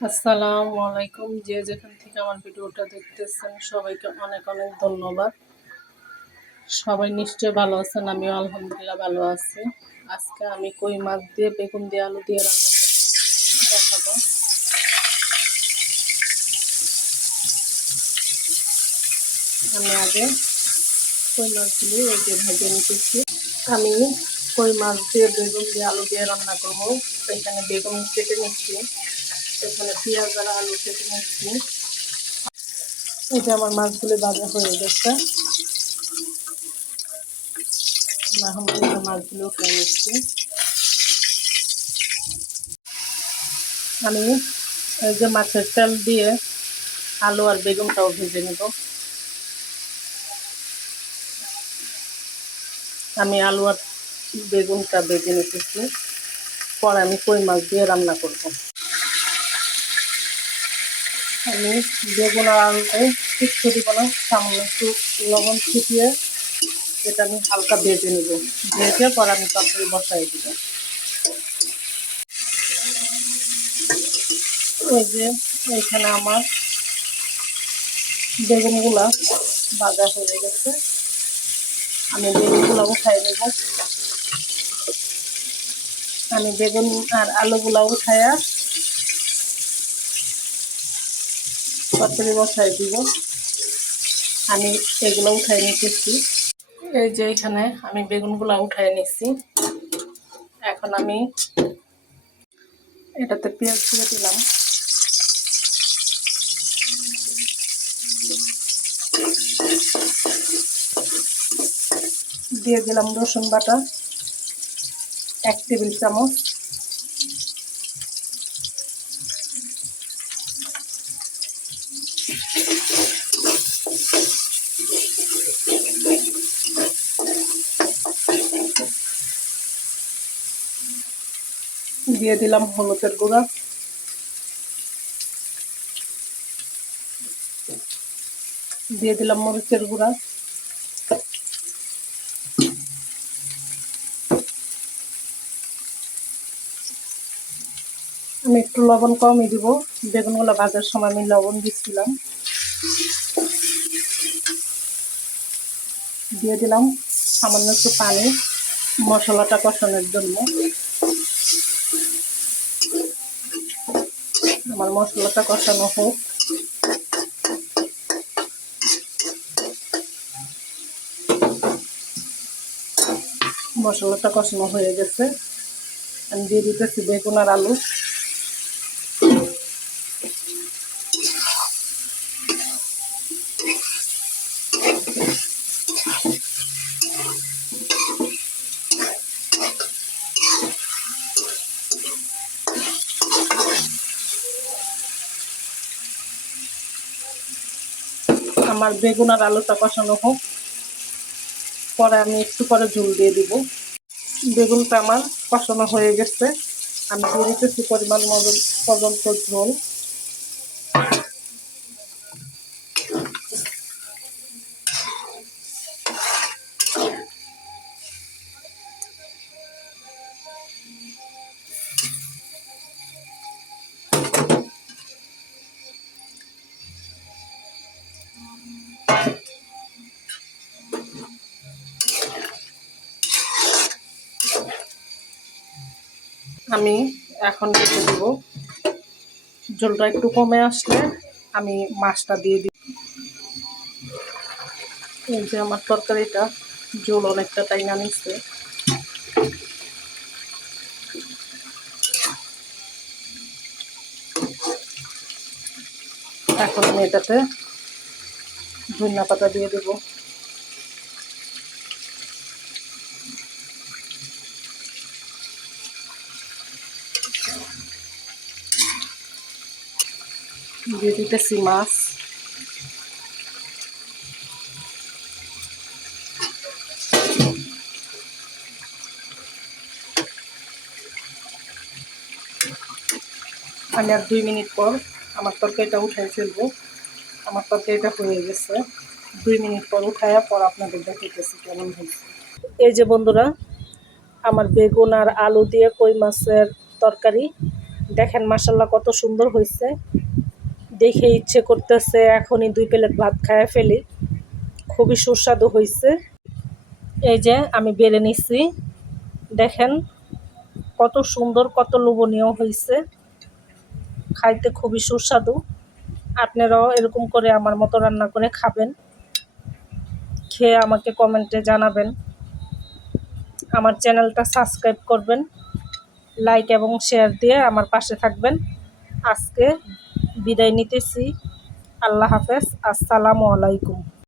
আসসালামু আলাইকুম। যে যেখান থেকে আমার ভিডিওটা দেখতেছেন সবাইকে অনেক অনেক ধন্যবাদ। সবাই নিশ্চয়ই ভালো আছেন, আমিও আলহামদুলিল্লাহ ভালো আছি। আজকে আমি কই মাছ দিয়ে বেগুন দিয়ে আলু দিয়ে রান্না করে দেখাবো। আমি আগে কই মাছগুলি এই যে ভেজে নিতেছি। আমি কই মাছ দিয়ে বেগুন দিয়ে আলু দিয়ে রান্না করবো। এখানে বেগুন কেটে নিচ্ছি, এখানে পেঁয়াজ আর আলু কেটে নিচ্ছি। এই যে আমার মাছগুলি ভাজা হয়ে গেছে। এখন মাছগুলো খেয়ে নিচ্ছি। আমি এই যে মাছের তেল দিয়ে আলু আর বেগুনটাও ভেজে নেব। আমি আলু আর বেগুনটা ভেজে নিতেছি, পরে আমি কই মাছ দিয়ে রান্না করব। আমি বেগুন আর আলুতে কিচ্ছু দিব না, সামান্য একটু লবণ ছিটিয়ে এটা আমি হালকা ভেজে নেব। ভেজে পরে আমি তরকারি বসাই দিব। এই যে এইখানে আমার বেগুনগুলা ভাজা হয়ে গেছে, আমি বেগুনগুলো উঠাই নেব। আমি বেগুন আর আলুগুলা উঠাইয়া তরকারি বসাই দিব। আমি এগুলো উঠাই নিতেছি। এই যে এখানে আমি বেগুনগুলা উঠাই নিচ্ছি। এখন আমি এটাতে পেঁয়াজ দিয়ে দিলাম, দিয়ে দিলাম রসুন বাটা 1 টেবিল চামচ, দিয়ে দিলাম হলুদের গুঁড়া, দিয়ে দিলাম মরিচের গুঁড়া, আমি একটু লবণ কমই দিব, বেগুনগুলো ভাজার সময় আমি লবণ দিচ্ছিলাম। দিয়ে দিলাম সামান্য একটু পানি মশলাটা কষানোর জন্য। আমার মশলাটা কষানো হোক। মশলাটা কষানো হয়ে গেছে, আমি দিয়ে দিতেছি বেগুন আর আলু। আমার বেগুন আর আলুটা কষানো হোক, পরে আমি একটু পরে ঝোল দিয়ে দিব। বেগুনটা আমার কষানো হয়ে গেছে, আমি দিয়ে দিতেছি পরিমাণ পর্যন্ত ঝোল। আমি এখন রেখে দেব। ঝোলটা একটু কমে আসলে আমি মাছটা দিয়ে দিব। এই যে আমার তরকারিটা ঝোল অনেকটা টাইনা নিচ্ছে। এখন আমি এটাতে ধনিয়া পাতা দিয়ে দেব। দিয়ে দিতেছি মাছ। আমি আর 2 মিনিট পর আমার তরকারিটা উঠাই ফেলবো। আমার তরকারিটা হয়ে গেছে, 2 মিনিট পর উঠাইয়া পর আপনাদের দেখাইতেছি কেমন হয়েছে। এই যে বন্ধুরা, আমার বেগুন আর আলু দিয়ে কই মাছের তরকারি দেখেন মাশাল্লাহ কত সুন্দর হয়েছে, দেখে ইচ্ছে করতেছে এখনই 2 প্লেট ভাত খায় ফেলি। খুবই সুস্বাদু হয়েছে। এই যে আমি বেড়ে নিচ্ছি, দেখেন কত সুন্দর, কত লোভনীয় হয়েছে, খাইতে খুবই সুস্বাদু। আপনারাও এরকম করে আমার মতো রান্না করে খাবেন, খেয়ে আমাকে কমেন্টে জানাবেন। আমার চ্যানেলটা সাবস্ক্রাইব করবেন, লাইক এবং শেয়ার দিয়ে আমার পাশে থাকবেন। আজকে বিদায় নিতেছি। আল্লাহ হাফেজ। আসসালামু আলাইকুম।